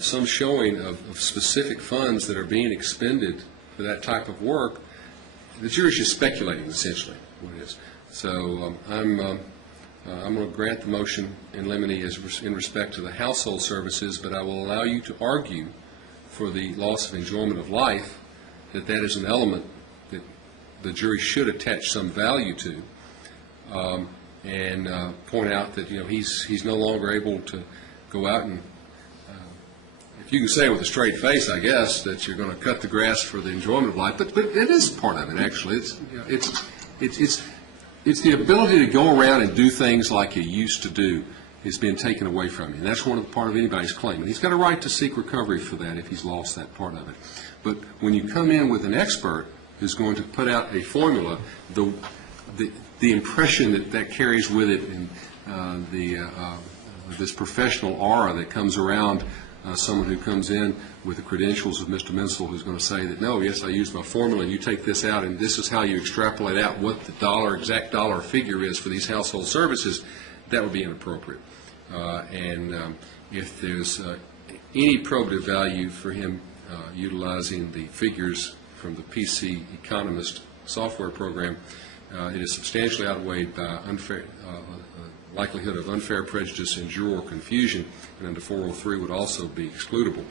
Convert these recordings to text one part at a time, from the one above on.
some showing of specific funds that are being expended for that type of work, the jury's just speculating, essentially, what it is. So I'm going to grant the motion in limine in respect to the household services, but I will allow you to argue for the loss of enjoyment of life that that is an element that the jury should attach some value to, and point out that he's no longer able to go out and if you can say with a straight face, I guess, that you're going to cut the grass for the enjoyment of life, but it is part of it, actually. It's the ability to go around and do things like you used to do is being taken away from you. And that's one of the part of anybody's claim. And he's got a right to seek recovery for that if he's lost that part of it. But when you come in with an expert who's going to put out a formula, the impression that carries with it and this professional aura that comes around someone who comes in with the credentials of Mr. Menzel, who's going to say that, no, yes, I used my formula, and you take this out, and this is how you extrapolate out what the exact dollar figure is for these household services, that would be inappropriate. If there's any probative value for him utilizing the figures from the PC Economist software program, it is substantially outweighed by likelihood of unfair prejudice and juror confusion, and under 403 would also be excludable.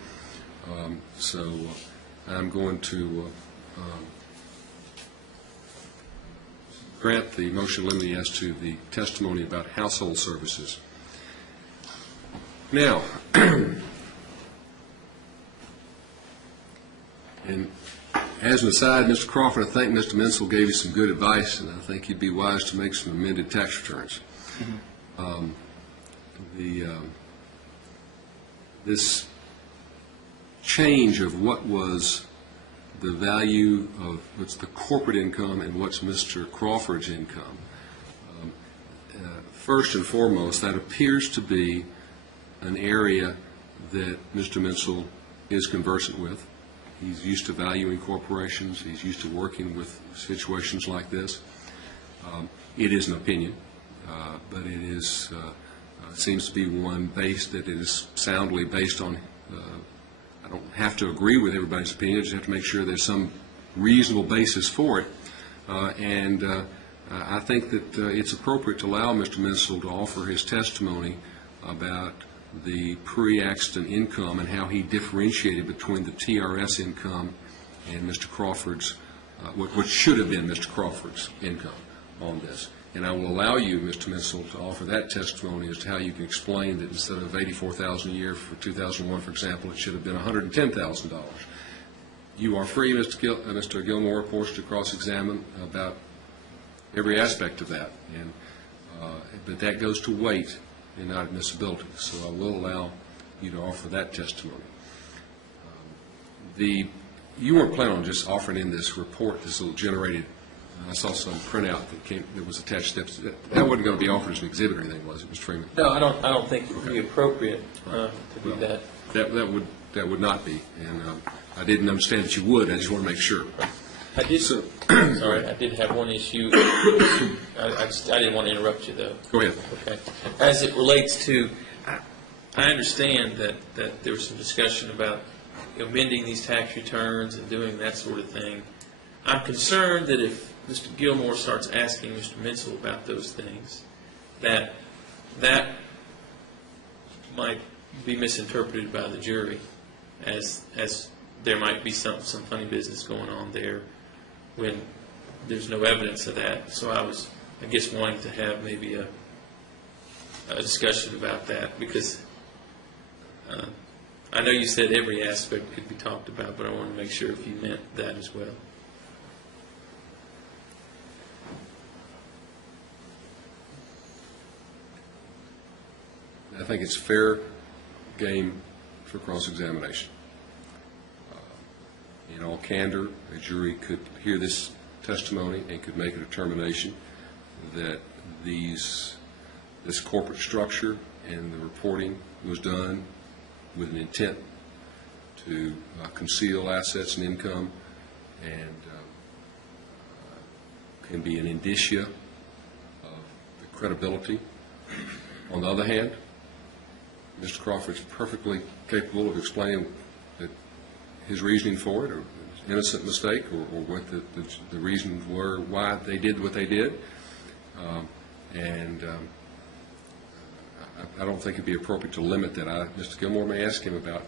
So I'm going to grant the motion limiting as to the testimony about household services. Now, and as an aside, Mr. Crawford, I think Mr. Menzel gave you some good advice, and I think you'd be wise to make some amended tax returns. This change of what was the value of what's the corporate income and what's Mr. Crawford's income, first and foremost, that appears to be an area that Mr. Menzel is conversant with. He's used to valuing corporations. He's used to working with situations like this. It is an opinion. But it is seems to be one that it is soundly based on. I don't have to agree with everybody's opinion. I just have to make sure there's some reasonable basis for it. I think that it's appropriate to allow Mr. Menzel to offer his testimony about the pre-accident income and how he differentiated between the TRS income and Mr. Crawford's, what should have been Mr. Crawford's income on this. And I will allow you, Mr. Menzel, to offer that testimony as to how you can explain that instead of $84,000 a year for 2001, for example, it should have been $110,000. You are free, Mr. Gilmore, of course, to cross-examine about every aspect of that, but that goes to weight and not admissibility. So I will allow you to offer that testimony. You weren't planning on just offering in this report, this little generated. I saw some printout that was attached. That wasn't going to be offered as an exhibit or anything, was it, Mr. Freeman? No, I don't think it would be appropriate to do that. That would not be, and I didn't understand that you would. I just want to make sure. I did. Sorry, I did have one issue. I didn't want to interrupt you, though. Go ahead. Okay. As it relates to, I understand that there was some discussion about amending these tax returns and doing that sort of thing. I'm concerned that if Mr. Gilmore starts asking Mr. Menzel about those things, that might be misinterpreted by the jury as there might be some funny business going on there when there's no evidence of that. So I was, I guess, wanting to have maybe a discussion about that, because I know you said every aspect could be talked about, but I want to make sure if you meant that as well. I think it's fair game for cross-examination. In all candor, a jury could hear this testimony and could make a determination that this corporate structure and the reporting was done with an intent to conceal assets and income, and can be an indicia of the credibility. On the other hand, Mr. Crawford's perfectly capable of explaining that his reasoning for it, or innocent mistake, or what the reasons were why they did what they did. I don't think it'd be appropriate to limit that. Mr. Gilmore may ask him about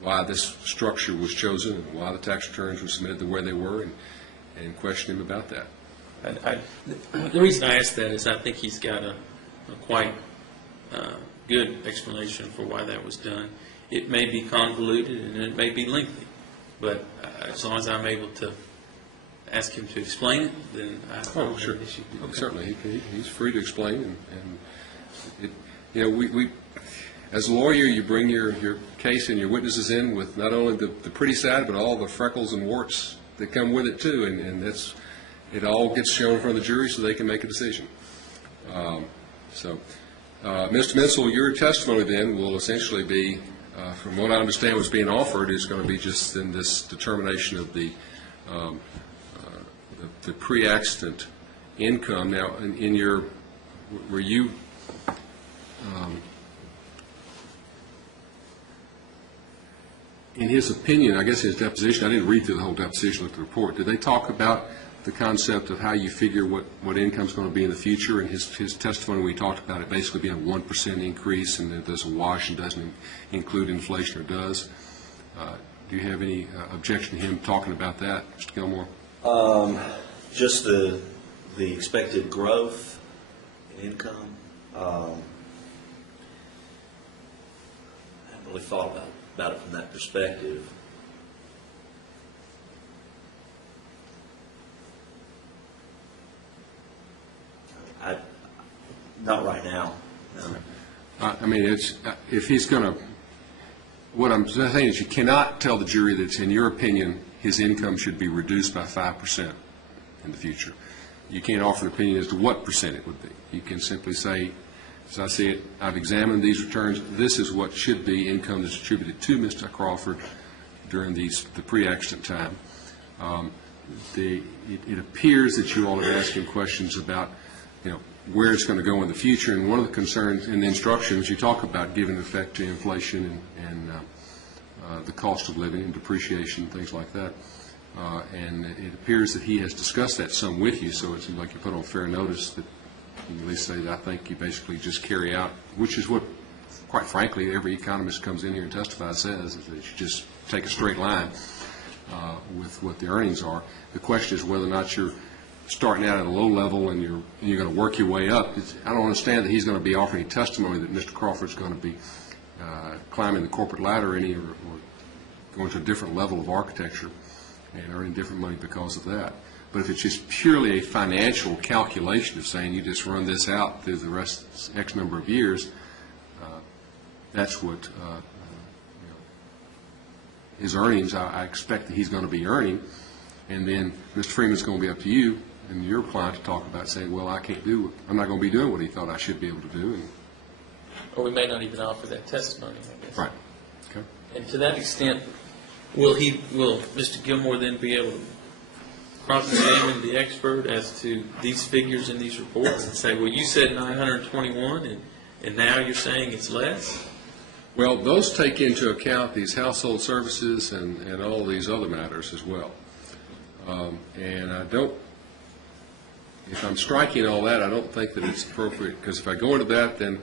why this structure was chosen and why the tax returns were submitted the way they were, and question him about that. The reason I ask that is I think he's got a quite good explanation for why that was done. It may be convoluted and it may be lengthy, but as long as I'm able to ask him to explain it, then I don't sure. have an issue. Okay. Certainly, he's free to explain, we as a lawyer, you bring your case and your witnesses in with not only the pretty side, but all the freckles and warts that come with it too, and it all gets shown in front of the jury so they can make a decision. Mr. Menzel, your testimony then will essentially be, from what I understand was being offered, is going to be just in this determination of the pre-accident income. Now, were you in his opinion, I guess his deposition, I didn't read through the whole deposition of the report, did they talk about the concept of how you figure what income is going to be in the future? And his testimony, we talked about it basically being a 1% increase, and that there's a wash and doesn't include inflation, or does. Do you have any objection to him talking about that, Mr. Gilmore? Just the expected growth in income. I haven't really thought about it from that perspective. Not right now. No. I mean, if he's going to, what I'm saying is you cannot tell the jury that, in your opinion, his income should be reduced by 5% in the future. You can't offer an opinion as to what percent it would be. You can simply say, as I see it, I've examined these returns. This is what should be income that's attributed to Mr. Crawford during the pre-accident time. It appears that you all are asking questions about, where it's going to go in the future. And one of the concerns in the instructions, you talk about giving effect to inflation and the cost of living and depreciation, things like that. And it appears that he has discussed that some with you, so it seems like you put on fair notice that you can at least say that I think you basically just carry out, which is what, quite frankly, every economist comes in here and testifies says, is that you just take a straight line with what the earnings are. The question is whether or not you're starting out at a low level and you're going to work your way up. I don't understand that he's going to be offering testimony that Mr. Crawford's going to be climbing the corporate ladder or going to a different level of architecture and earning different money because of that. But if it's just purely a financial calculation of saying you just run this out through the rest X number of years, that's what his earnings I expect that he's going to be earning. And then Mr. Freeman's going to be up to you and your client to talk about saying, well, I'm not going to be doing what he thought I should be able to do. Or we may not even offer that testimony, I guess. Right. Okay. And to that extent, will Mr. Gilmore then be able to cross-examine the expert as to these figures in these reports and say, well, you said 921 and now you're saying it's less? Well, those take into account these household services and all these other matters as well. And if I'm striking all that, I don't think that it's appropriate, because if I go into that, then,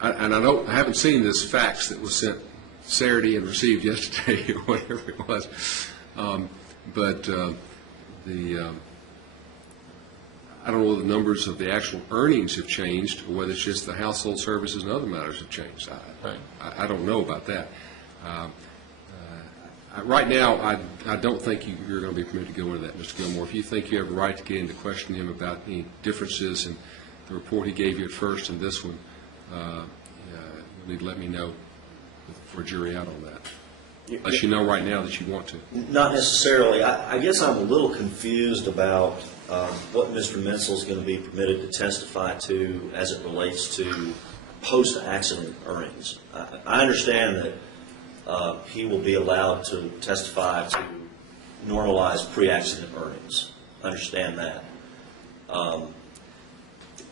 I haven't seen this fax that was sent Saturday and received yesterday or whatever it was, I don't know whether the numbers of the actual earnings have changed or whether it's just the household services and other matters have changed. I don't know about that. Right now, I don't think you're going to be permitted to go into that, Mr. Gilmore. If you think you have a right to get in to question him about any differences in the report he gave you at first and this one, you'll need to let me know for a jury out on that. Unless you know right now that you want to. Not necessarily. I guess I'm a little confused about what Mr. Menzel is going to be permitted to testify to as it relates to post-accident earnings. I understand that he will be allowed to testify to normalized pre-accident earnings. I understand that.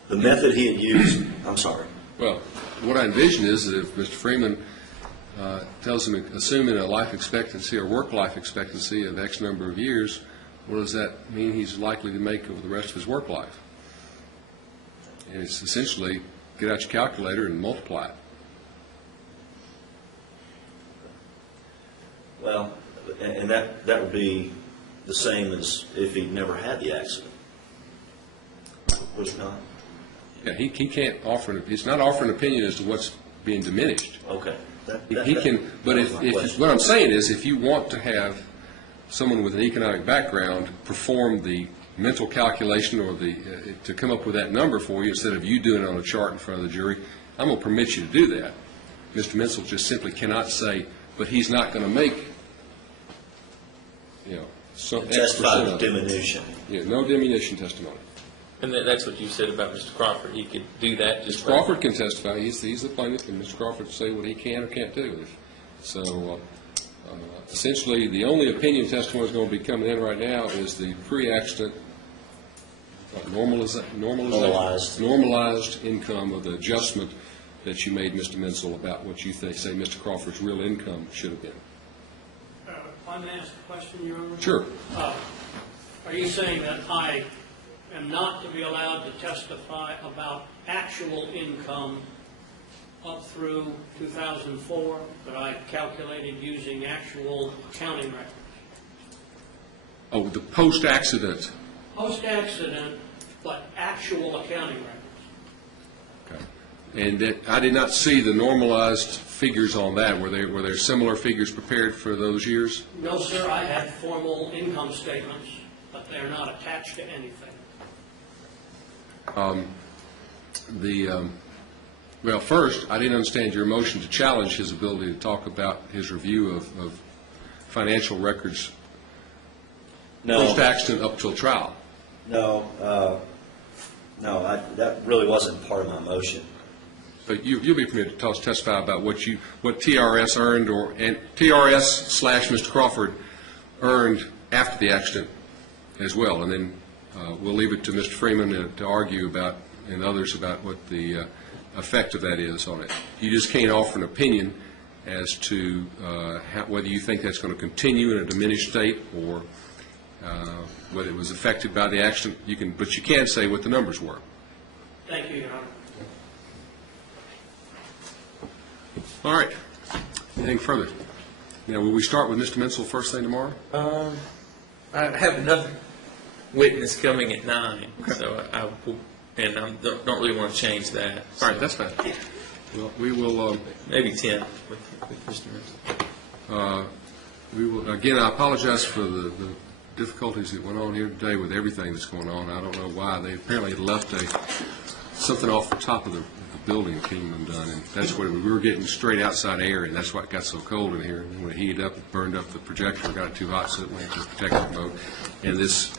the method he had used, I'm sorry. Well, what I envision is that if Mr. Freeman tells him, assuming a life expectancy or work life expectancy of X number of years, what does that mean he's likely to make over the rest of his work life? And it's essentially, get out your calculator and multiply it. Well, and that would be the same as if he'd never had the accident. Would it not? Yeah, he can't offer, he's not offering an opinion as to what's being diminished. Okay. He can, but if what I'm saying is, if you want to have someone with an economic background perform the mental calculation or to come up with that number for you instead of you doing it on a chart in front of the jury, I'm going to permit you to do that. Mr. Menzel just simply cannot say, but he's not going to make, some testify of diminution. Yeah, no diminution testimony. And that's what you said about Mr. Crawford. He could do that. Mr. Crawford can testify. He's the plaintiff, and Mr. Crawford can say what he can or can't do. So essentially, the only opinion testimony that's going to be coming in right now is the pre-accident normalized income of the adjustment that you made, Mr. Menzel, about what you say Mr. Crawford's real income should have been. If I may ask a question, Your Honor? Sure. Are you saying that I am not to be allowed to testify about actual income up through 2004 that I calculated using actual accounting records? Oh, the post-accident. Post-accident, but actual accounting records. Okay. And I did not see the normalized figures on that. Were there similar figures prepared for those years? No, sir. I had formal income statements, but they're not attached to anything. Well, first, I didn't understand your motion to challenge his ability to talk about his review of financial records post-accident up till trial. No, that really wasn't part of my motion. But you'll be permitted to testify about what TRS earned and TRS / Mr. Crawford earned after the accident as well, and then we'll leave it to Mr. Freeman to argue about and others about what the effect of that is on it. You just can't offer an opinion as to whether you think that's going to continue in a diminished state or whether it was affected by the accident. But you can say what the numbers were. Thank you, Your Honor. All right. Anything further? Now, will we start with Mr. Menzel first thing tomorrow? I have another witness coming at 9, so I will, and I don't really want to change that. All right, that's fine. Well, we will maybe 10 with Mr. Menzel. We will again. I apologize for the difficulties that went on here today with everything that's going on. I don't know why they apparently had left something off the top of the building came undone, and that's what we were getting straight outside air, and that's why it got so cold in here. And when it heated up, it burned up the projector, got it too hot, so it went into protective mode. And this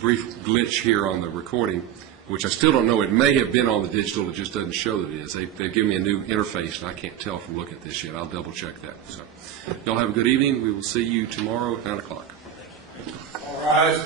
brief glitch here on the recording, which I still don't know, it may have been on the digital, it just doesn't show that it is. They've given me a new interface, and I can't tell from looking at this yet. I'll double check that. So, y'all have a good evening. We will see you tomorrow at 9 o'clock. All rise.